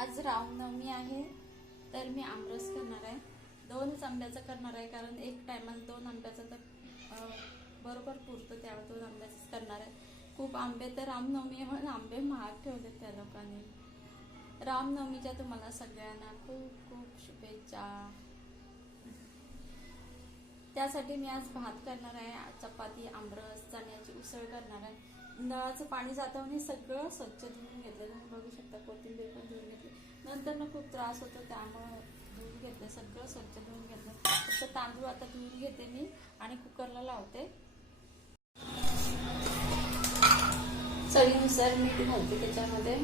आज रामनवमी आहे तर मी आमरस करणार आहे. दोनच आंब्याचं करणार आहे कारण एक टायमाला दोन आंब्याचं तर बरोबर पुरतं त्यावेळेस दोन आंब्याचंच करणार आहे. खूप आंबे तर रामनवमी म्हणून आंबे महाग ठेवले त्या लोकांनी. रामनवमीच्या तुम्हाला सगळ्यांना खूप खूप शुभेच्छा. त्यासाठी मी आज भात करणार आहे चपाती आमरस चण्याची उसळ करणार आहे. नळाचं पाणी जातं मी सगळं स्वच्छ धुवून घेतलं. तुम्ही बघू शकता कोथिंबीर पण धुवून घेतली. नंतर ना खूप त्रास होतो त्यामुळं धुवून घेतलं सगळं स्वच्छ धुवून घेतलं. फक्त तांदूळ आता धुवून घेते मी आणि कुकरला लावते. चवीनुसार मीठ घालते त्याच्यामध्ये.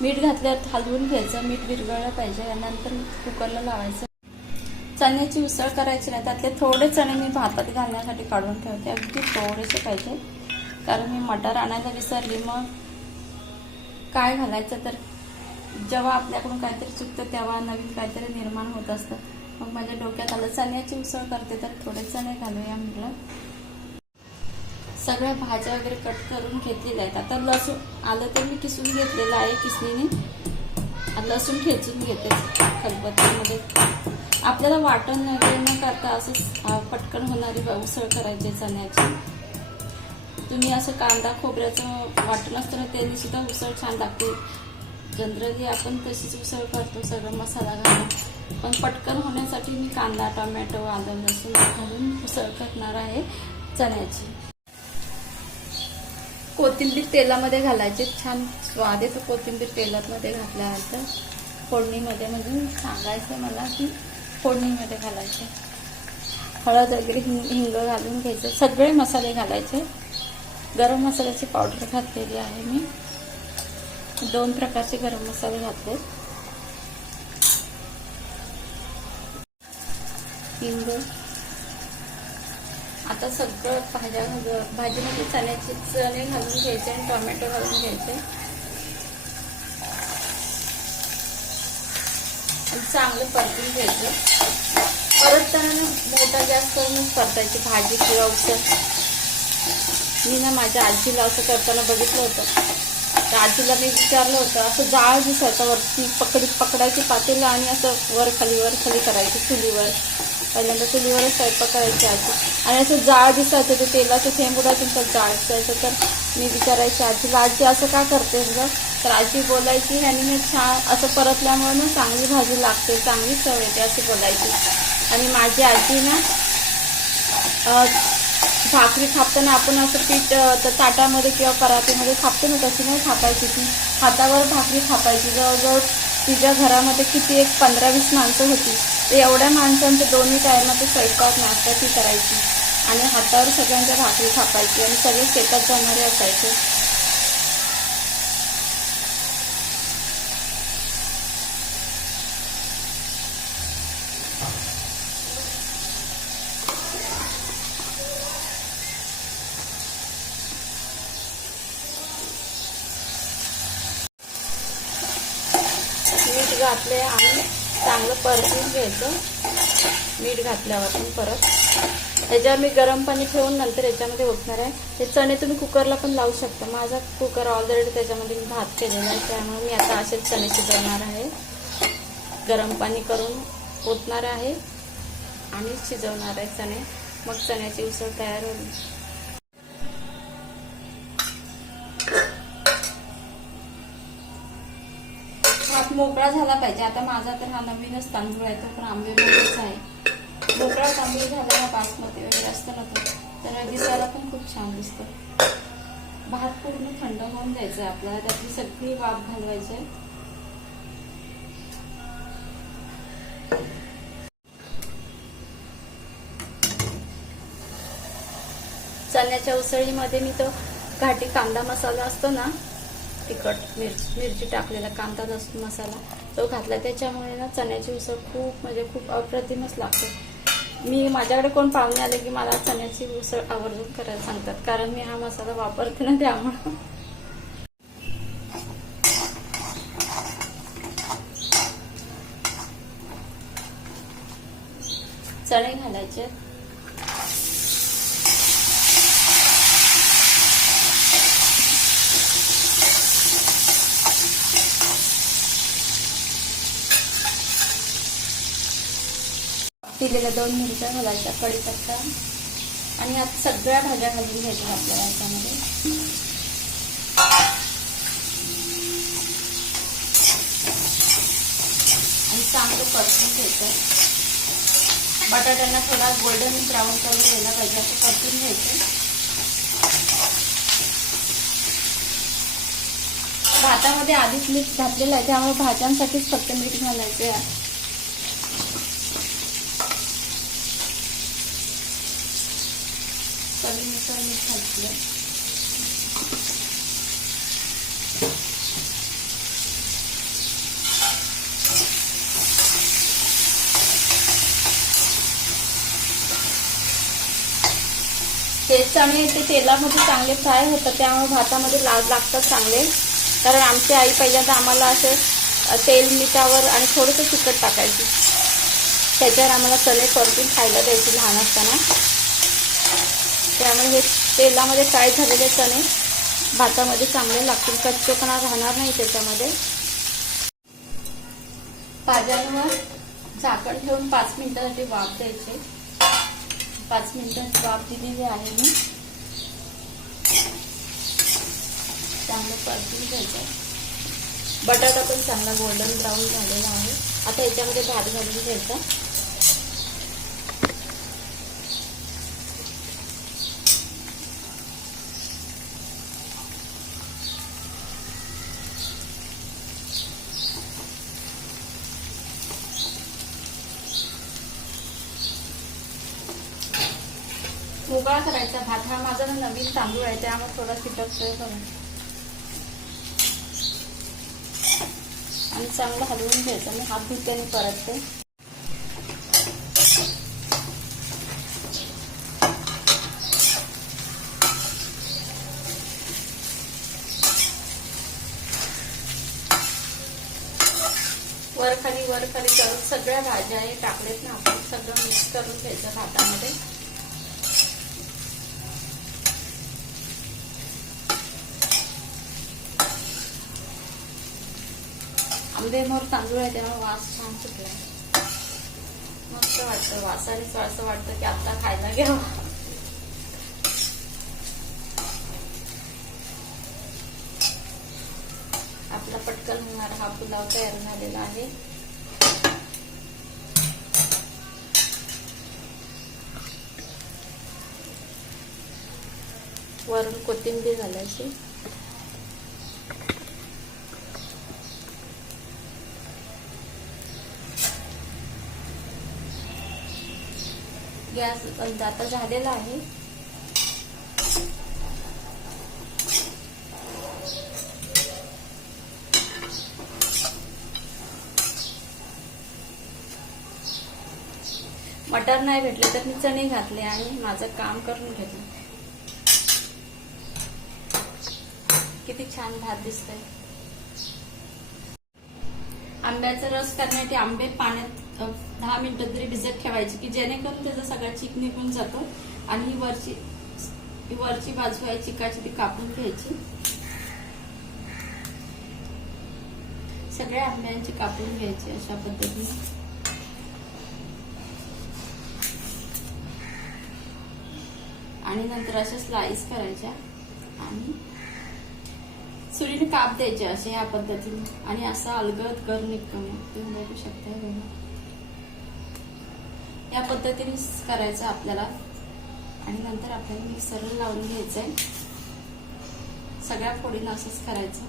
मीठ घातल्यावर हलवून घ्यायचं मीठ विरघळलं पाहिजे आणि नंतर कुकरला लावायचं. चण्याची उसळ करायची नाही त्यातले थोडे चणे मी भातात घालण्यासाठी काढून ठेवते. अगदी थोडेसे पाहिजे. कारण मी मटार आणायला विसरली मग काय घालायचं तर जेव्हा आपल्याकडून काहीतरी चुकतं तेव्हा नवीन काहीतरी निर्माण होत असतं. मग माझ्या डोक्यात आलं चण्याची उसळ करते तर थोडे चणे घालूया म्हटलं. सगळ्या भाज्या वगैरे कट करून घेतलेल्या आहेत. आता लसूण आलं तर मी किसून घेतलेलं आहे किसणीने लसूण ठेचून घेते. खलबत्त्यामध्ये आपल्याला वाटण वगैरे न करता असं पटकन होणारी उसळ करायची आहे चण्याची. तुम्ही असं कांदा खोबऱ्याचं वाटण असतं ना त्यांनी सुद्धा उसळ छान लागते. जनरली आपण तशीच उसळ करतो सगळं मसाला घालून. पण पटकन होण्यासाठी मी कांदा टोमॅटो आलं लसूण घालून उसळ करणार आहे चण्याची. कोथिंबीर तेलामध्ये घालायचे. छान स्वाद येतो कोथिंबीर तेलामध्ये घातल्यानंतर. फोडणीमध्ये म्हणजे सांगायचं मला की फोडणीमध्ये घालायचे. हळद वगैरे हिंग हिंग घालून घ्यायचं. सगळे मसाले घालायचे. गरम मसाल्याची पावडर घातलेली आहे मी. दोन प्रकारचे गरम मसाले घातले. हिंग. आता सगळं भाज्या भाजीमध्ये चण्याचे चणे घालून घ्यायचे आणि टोमॅटो घालून घ्यायचे. चांगलं परतून घ्यायचं. परतताना मोठा गॅस करूनच परतायची भाजी किंवा उसळ मी ना माझ्या आजीला असं करताना बघितलं होतं. त्या आजीला मी विचारलं होतं असं जाळ दिसायचं वरती पकडी पकडायची पातेलं आणि असं वर खाली वर खाली करायची चुलीवर. पहिल्यांदा चुलीवरच स्वयंपाक करायची आजी. आणि असं जाळ दिसायचं ते तेलाचं थेंब उडायचं तर जाळ दिसायचं तर मी विचारायची आजीला आजी असं का करते ग? तर आजी बोलायची आणि मी छान असं परतल्यामुळे ना चांगली भाजी लागते चांगली चव येते अशी बोलायची. आणि माझी आजी ना भाकरी थापताना आपण असं पीठ तर ताटामध्ये किंवा परातीमध्ये थापतो ना तशी नाही थापायची ती. हातावर भाकरी थापायची. जवळजवळ तिच्या घरामध्ये किती एक पंधरा वीस माणसं होती. ते एवढ्या माणसांचं दोन्ही टायमात स्वयंपाक नाश्ता ती करायची. आणि हातावर सगळ्यांच्या भाकरी थापायची आणि सगळे शेतात जाणारे असायचे मीठ घातले आणि चांगलं परतून घ्यायचं. मीठ घातल्यावर परत. ह्याच्यावर मी गरम पाणी ठेवून नंतर याच्यामध्ये ओतणार आहे. हे चणे तुम्ही कुकरला पण लावू शकता. माझा कुकर ऑलरेडी त्याच्यामध्ये मी भात केलेला आहे. त्यामुळे मी आता असेच चणे शिजवणार आहे. गरम पाणी करून ओतणार आहे. आणि शिजवणार आहे चणे. मग चण्याची उसळ तयार होईल भात मोकळा झाला पाहिजे. आता माझा तर हा नवीनच तांदूळ आहे तो पण आंबेमध्येच आहे. मोकळा तांदूळ झाला बासमती वगैरे असतं ना तो तर दिसायला पण खूप छान दिसतं. भात पूर्ण थंड होऊन द्यायचं आहे आपल्याला त्यातली सगळी वाफ घालवायची आहे चण्याच्या उसळीमध्ये मी तो घाटी कांदा मसाला असतो ना तिखट मिरची मिरची टाकलेला कांदा लसूण मसाला तो घातला. त्याच्यामुळे ना चण्याची उसळ खूप म्हणजे खूप अप्रतिमच लागते. मी माझ्याकडे कोण पाहुणे आले की मला चण्याची उसळ आवर्जून करायला सांगतात. कारण मी हा मसाला वापरते ना त्यामुळं. चणे घालायचे. चिरलेल्या दोन मिरच्या घालायच्या कढीपत्ता आणि आता सगळ्या भाज्या घालून घ्यायच्या आपल्याला याच्यामध्ये. आणि चांगलं परतून घ्यायचं. बटाट्यांना थोडा गोल्डन ब्राऊन कलर यायला पाहिजे असं परतून घ्यायचं. भातामध्ये आधीच मीठ घातलेलं आहे त्यामुळे भाज्यांसाठीच फक्त मीठ घालायचं चवीनुसार मीठ घातलं ते चणे ते तेलामध्ये चांगले फ्राय होतात त्यामुळे भातामध्ये लाल लागतात चांगले. कारण आमची आई पहिल्यांदा आम्हाला असे तेल मिठावर आणि थोडंसं तिखट टाकायची. त्याच्यावर आम्हाला चणे परतून खायला द्यायची लहान असताना. त्यामुळे हे तेलामध्ये फ्राय झालेले चणे भातामध्ये चांगले लागतील. कच्चेपणा राहणार नाही त्याच्यामध्ये. भाज्यांवर झाकण ठेवून पाच मिनिटासाठी वाफ द्यायचे. पाच मिनिटात वाफ दिलेली आहे मी. चांगलं परतून घ्यायचं. बटाटा पण चांगला गोल्डन ब्राऊन झालेला आहे. आता याच्यामध्ये भात घालून घ्यायचा. मोकळा करायचा भात. हा माझा नवीन तांदूळ आहे त्यामुळे थोडा चिटकतोय करून आणि चांगलं हलवून घ्यायचं मी हात धुत्याने परतते. वर खाली वर खाली करून सगळ्या भाज्या हे टाकलेत ना आपण. सगळं मिक्स करून घ्यायचं भातामध्ये. आंबेमोर तांदूळ आहे त्यामुळे वास छान सुटला मस्त वाटतं वासानेच असं वाटतं की आता खायला घ्यावा. आपला पटकन होणारा हा पुलाव तयार झालेला आहे. वरून कोथिंबीर घालायची. गॅस बंद आता झालेला आहे. मटर नाही भेटले तर मी चणे घातले आणि माझं काम करून घेतलं. किती छान भात दिसतंय. आंब्याचा रस करण्यासाठी आंबे पाण्यात दहा मिनिटं तरी भिजत ठेवायची की जेणेकरून त्याचा सगळा चिक निघून जातो आणि ही वरची ही वरची बाजू आहे चिकाची ती कापून घ्यायची. सगळ्या आंब्यांची कापून घ्यायची अशा पद्धतीने. आणि नंतर अशा स्लाइस करायच्या आणि सुरीने काप द्यायचे असे या पद्धतीने. आणि असं अलगद कर निघतो तुम्ही बघू शकता बघा. या पद्धतीने करायचं आपल्याला. आणि नंतर आपल्याला मिक्सरला लावून घ्यायचंय. सगळ्या फोडीला असंच करायचं.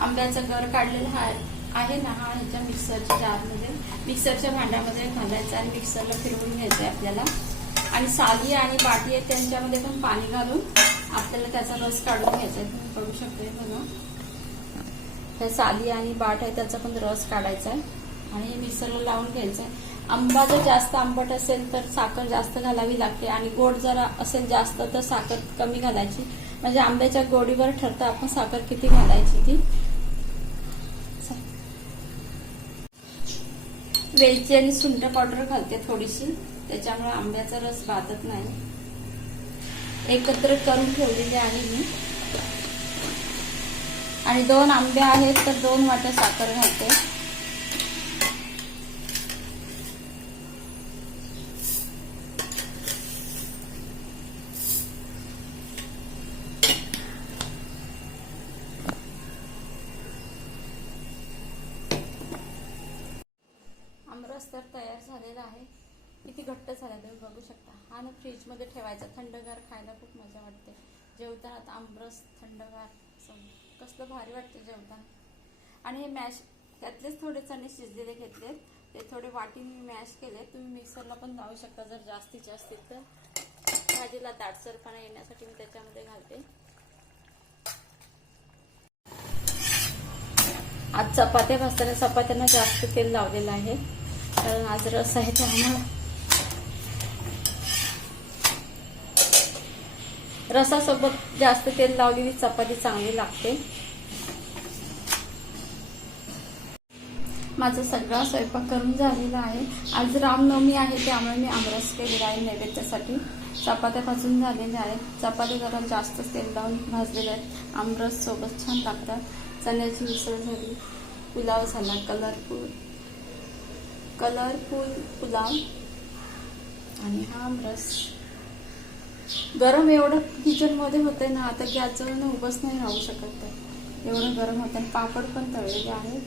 आंब्याचा गर काढलेला हा आहे ना हा ह्याच्या मिक्सरच्या जारमध्ये मिक्सरच्या भांड्यामध्ये घालायचं आणि मिक्सरला फिरवून घ्यायचं आहे आपल्याला. आणि साली आणि बाटी आहे त्यांच्यामध्ये पण पाणी घालून आपल्याला त्याचा रस काढून घ्यायचा आहे. तुम्ही शकते बघा हे साली आणि बाट आहे त्याचा पण रस काढायचा आहे. आणि हे मिक्सरला लावून घ्यायचं आहे आंबा जर जास्त आंबट असेल तर साखर जास्त घालावी लागते. आणि गोड जर असेल जास्त तर साखर कमी घालायची. म्हणजे आंब्याच्या गोडीवर ठरतं आपण साखर किती घालायची ती. वेलची आणि सुंठ पावडर घालते थोडीशी. त्याच्यामुळे आंब्याचा रस बाधत नाही. एकत्र करून ठेवलेले आहे मी. आणि दोन आंबे आहेत तर दोन वाट्या साखर घालते. आमरस तयार झालेला आहे. किती घट्ट झाला तुम्ही बघू शकता. हा ना फ्रीजमध्ये ठेवायचा. थंडगार खायला खूप मजा वाटते. जेवताना आता आमरस थंडगार कसलं भारी वाटतं जेवताना. आणि हे मॅश त्यातलेच थोडे चणे शिजलेले घेतलेत. ते थोडे वाटीने मॅश केले. तुम्ही मिक्सरला पण लावू शकता जर जास्तीत जास्त तर भाजीला दाटसरपणा येण्यासाठी मी त्याच्यामध्ये घालते. आज चपात्या भाजताना चपात्यांना जास्त तेल लावलेलं आहे. कारण आज रस आहे त्यामुळं रसासोबत जास्त तेल लावलेली चपाती चांगली लागते. माझा सगळा स्वयंपाक करून झालेला आहे. आज रामनवमी आहे त्यामुळे मी आमरस केलेला आहे नैवेद्यासाठी. चपात्या भाजून झालेल्या आहेत. चपात्या जरा जास्त तेल लावून भाजलेल्या आहेत. आमरस सोबत छान लागतात. चण्याची उसळ झाली. पुलाव झाला कलरफुल कलरफुल पुलाव आणि हा आमरस. गरम एवढं किचनमध्ये होतंय ना आता गॅसजवळ उभंच नाही राहू शकत एवढं गरम होतं आणि पापड पण तळलेले आहेत.